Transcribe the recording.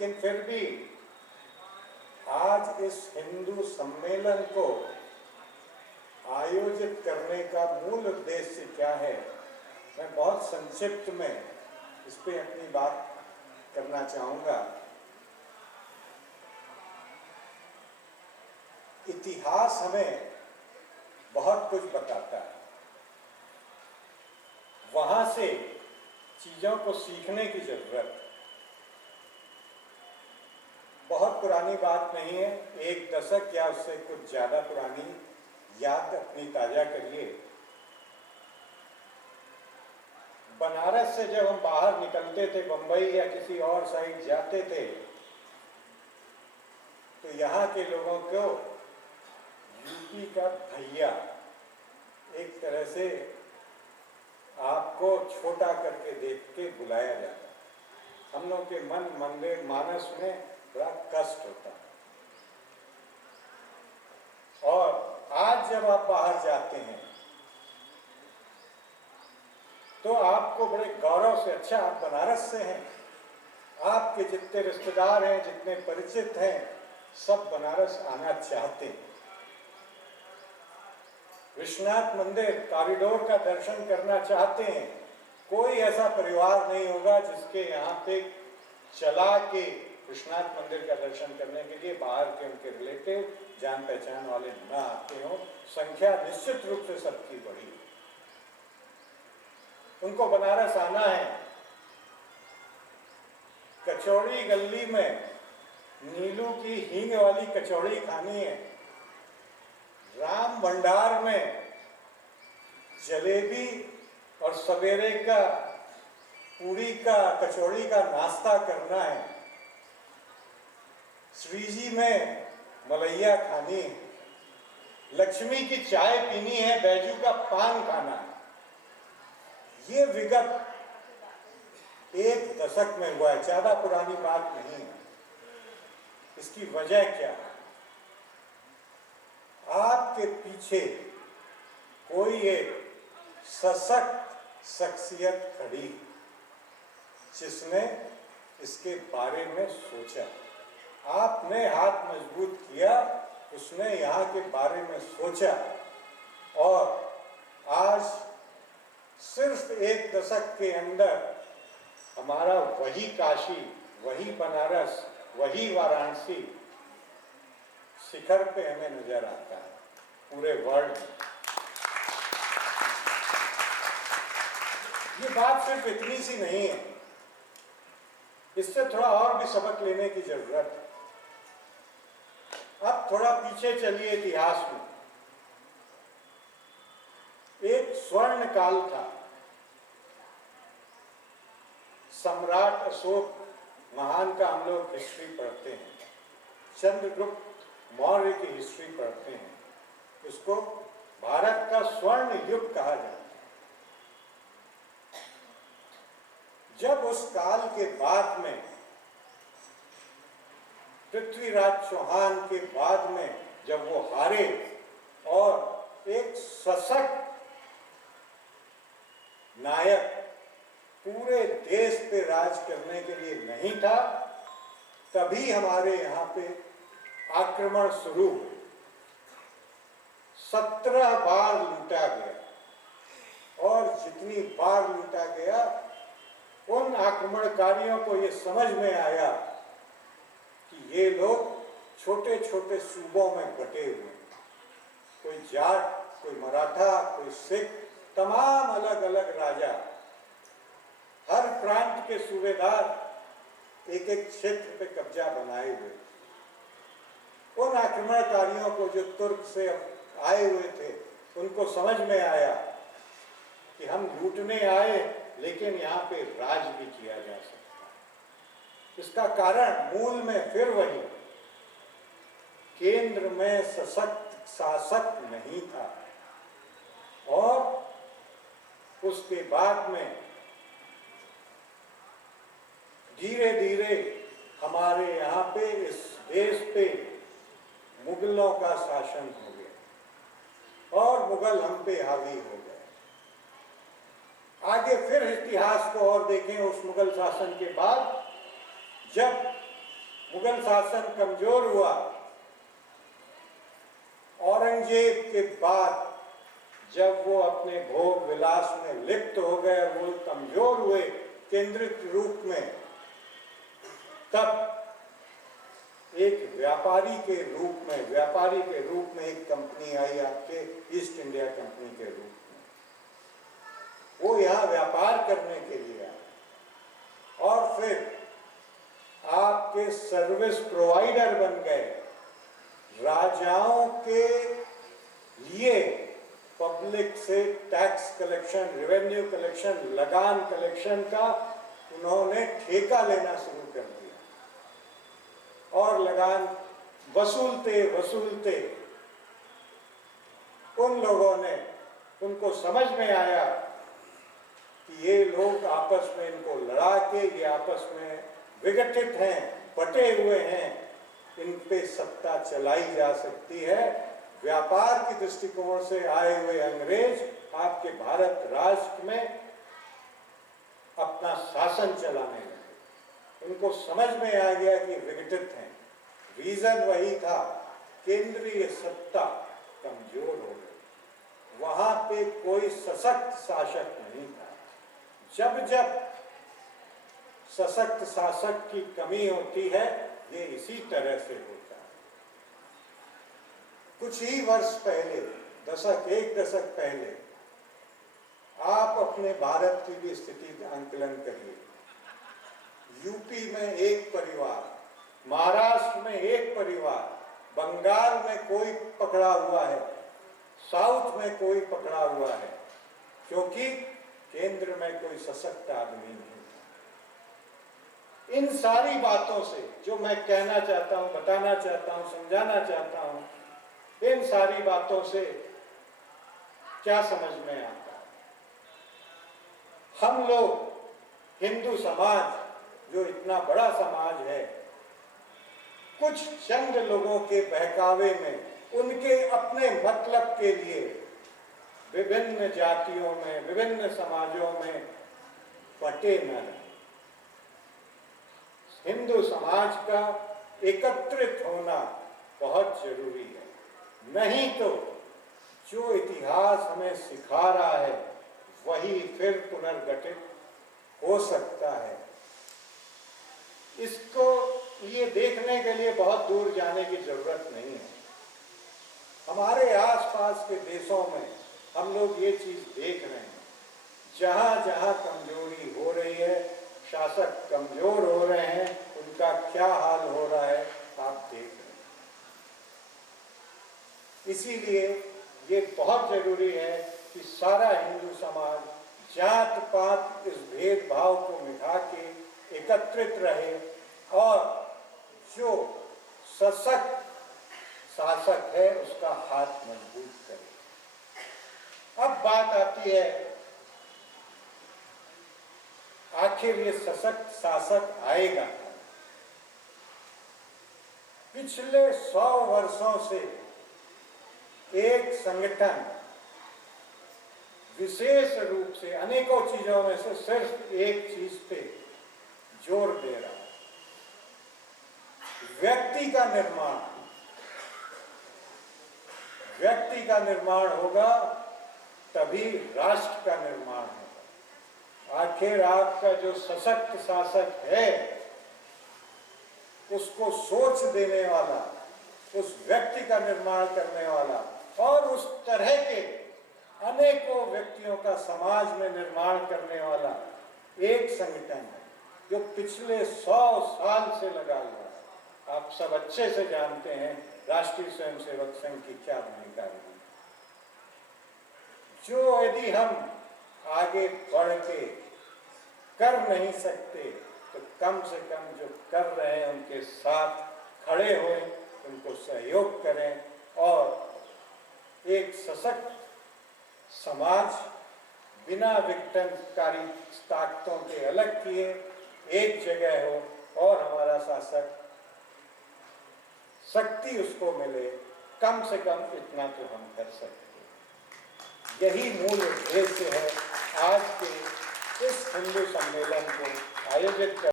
लेकिन फिर भी आज इस हिंदू सम्मेलन को आयोजित करने का मूल उद्देश्य क्या है, मैं बहुत संक्षिप्त में इस पे अपनी बात करना चाहूँगा। इतिहास हमें बहुत कुछ बताता है, वहाँ से चीज़ों को सीखने की जरूरत है। बहुत पुरानी बात नहीं है, 1 दशक या उससे कुछ ज़्यादा पुरानी याद अपनी ताज़ा करिए। बनारस से जब हम बाहर निकलते थे, बंबई या किसी और साइड जाते थे, तो यहाँ के लोगों को यूपी का भैया एक तरह से आपको छोटा करके देख के बुलाया जाता। हम लोग के मन मंदिर मानस में बड़ा कष्ट होता। और आज जब आप बाहर जाते हैं तो आपको बड़े गौरव से, अच्छा आप बनारस से हैं, आपके जितने रिश्तेदार हैं, जितने परिचित हैं, सब बनारस आना चाहते हैं। विश्वनाथ मंदिर कॉरिडोर का दर्शन करना चाहते हैं। कोई ऐसा परिवार नहीं होगा जिसके यहाँ पे चला के विश्वनाथ मंदिर का दर्शन करने के लिए बाहर के उनके रिलेटिव, जान पहचान वाले न आते हों। संख्या निश्चित रूप से सबकी बड़ी। उनको बनारस आना है। कचौड़ी गली में नीलू की हींग वाली कचौड़ी खानी है। राम भंडार में जलेबी और सवेरे का पूरी का कचौड़ी का नाश्ता करना है। श्रीजी में मलैया खानी है। लक्ष्मी की चाय पीनी है, बैजू का पान खाना है। ये विगत 1 दशक में हुआ है, ज्यादा पुरानी बात नहीं है। इसकी वजह क्या है? आपके पीछे कोई एक सशक्त शख्सियत खड़ी जिसने इसके बारे में सोचा। आपने हाथ मजबूत किया, उसने यहाँ के बारे में सोचा और आज सिर्फ 1 दशक के अंदर हमारा वही काशी, वही बनारस, वही वाराणसी शिखर पे हमें नजर आता है पूरे वर्ल्ड में। ये बात सिर्फ इतनी सी नहीं है, इससे थोड़ा और भी सबक लेने की जरूरत है। अब थोड़ा पीछे चलिए इतिहास में। एक स्वर्ण काल था। सम्राट अशोक महान का हम लोग हिस्ट्री पढ़ते हैं, चंद्रगुप्त मौर्य की हिस्ट्री पढ़ते हैं। इसको भारत का स्वर्ण युग कहा जाता है। जब उस काल के बाद में पृथ्वीराज चौहान के बाद में जब वो हारे और एक सशक्त नायक पूरे देश पे राज करने के लिए नहीं था, तभी हमारे यहाँ पे आक्रमण शुरू हुए। 17 बार लूटा गया और जितनी बार लूटा गया, उन आक्रमणकारियों को ये समझ में आया कि ये लोग छोटे छोटे सूबों में बटे हुए हैं। कोई जाट, कोई मराठा, कोई सिख, तमाम अलग अलग राजा, हर प्रांत के सूबेदार एक एक क्षेत्र पे कब्जा बनाए हुए। उन आक्रमणकारियों को, जो तुर्क से आए हुए थे, उनको समझ में आया कि हम लूटने आए लेकिन यहाँ पे राज भी किया जा सकता है। इसका कारण मूल में फिर वही, केंद्र में सशक्त शासक नहीं था। और उसके बाद में धीरे धीरे हमारे यहाँ पे, इस देश पे मुगलों का शासन हो गया और मुगल हम पे हावी हो गए। आगे फिर इतिहास को और देखें, उस मुगल शासन के बाद जब मुगल शासन कमजोर हुआ, औरंगजेब के बाद जब वो अपने भोग विलास में लिप्त हो गए और वो कमजोर हुए केंद्रित रूप में, तब एक व्यापारी के रूप में एक कंपनी आई आपके ईस्ट इंडिया कंपनी के रूप में। वो यहाँ व्यापार करने के लिए आए और फिर आपके सर्विस प्रोवाइडर बन गए। राजाओं के लिए पब्लिक से टैक्स कलेक्शन, रेवेन्यू कलेक्शन, लगान कलेक्शन का उन्होंने ठेका लेना शुरू कर दिया और लगान वसूलते वसूलते उन लोगों ने, उनको समझ में आया कि ये लोग आपस में, इनको लड़ा के ये आपस में विघटित हैं, बटे हुए हैं, इन पे सत्ता चलाई जा सकती है। व्यापार के दृष्टिकोण से आए हुए अंग्रेज आपके भारत राष्ट्र में अपना शासन चलाने लगे। उनको समझ में आ गया कि विघटित हैं। रीजन वही था, केंद्रीय सत्ता कमजोर हो गई, वहां पे कोई सशक्त शासक नहीं था। जब जब सशक्त शासक की कमी होती है, ये इसी तरह से होता है। कुछ ही वर्ष पहले, एक दशक पहले, आप अपने भारत की भी स्थिति का आंकलन करिए। यूपी में एक परिवार, महाराष्ट्र में एक परिवार, बंगाल में कोई पकड़ा हुआ है, साउथ में कोई पकड़ा हुआ है, क्योंकि केंद्र में कोई सशक्त आदमी नहीं। इन सारी बातों से जो मैं कहना चाहता हूं, बताना चाहता हूं, समझाना चाहता हूं, इन सारी बातों से क्या समझ में आता है? हम लोग हिंदू समाज, जो इतना बड़ा समाज है, कुछ चंद लोगों के बहकावे में, उनके अपने मतलब के लिए विभिन्न जातियों में, विभिन्न समाजों में बटे न रहे। हिंदू समाज का एकत्रित होना बहुत जरूरी है, नहीं तो जो इतिहास हमें सिखा रहा है वही फिर पुनर्गठित हो सकता है। इसको ये देखने के लिए बहुत दूर जाने की जरूरत नहीं है। हमारे आसपास के देशों में हम लोग ये चीज देख रहे हैं। जहां जहां कमजोरी हो रही है, शासक कमजोर हो रहे हैं, उनका क्या हाल हो रहा है आप देख रहे हैं। इसीलिए ये बहुत जरूरी है कि सारा हिंदू समाज जात पात इस भेदभाव को मिटा के एकत्रित रहे और जो सशक्त शासक है उसका हाथ मजबूत करे। अब बात आती है, आखिर ये सशक्त शासक आएगा? पिछले 100 वर्षों से एक संगठन विशेष रूप से अनेकों चीजों में से सिर्फ एक चीज पे जोर दे रहा है, व्यक्ति का निर्माण। व्यक्ति का निर्माण होगा तभी राष्ट्र का निर्माण होगा। आखिर आपका जो सशक्त शासक है उसको सोच देने वाला, उस व्यक्ति का निर्माण करने वाला और उस तरह के अनेकों व्यक्तियों का समाज में निर्माण करने वाला एक संगठन है जो पिछले 100 साल से लगा हुआ है। आप सब अच्छे से जानते हैं राष्ट्रीय स्वयंसेवक संघ की क्या भूमिका रही। जो यदि हम आगे बढ़ के कर नहीं सकते तो कम से कम जो कर रहे हैं उनके साथ खड़े हों, उनको सहयोग करें और एक सशक्त समाज बिना विघटनकारी ताकतों के अलग किए एक जगह हो और हमारा शासक शक्ति उसको मिले, कम से कम इतना तो हम कर सकते। यही मूल उद्देश्य है आज के इस हिंदू सम्मेलन को आयोजित कर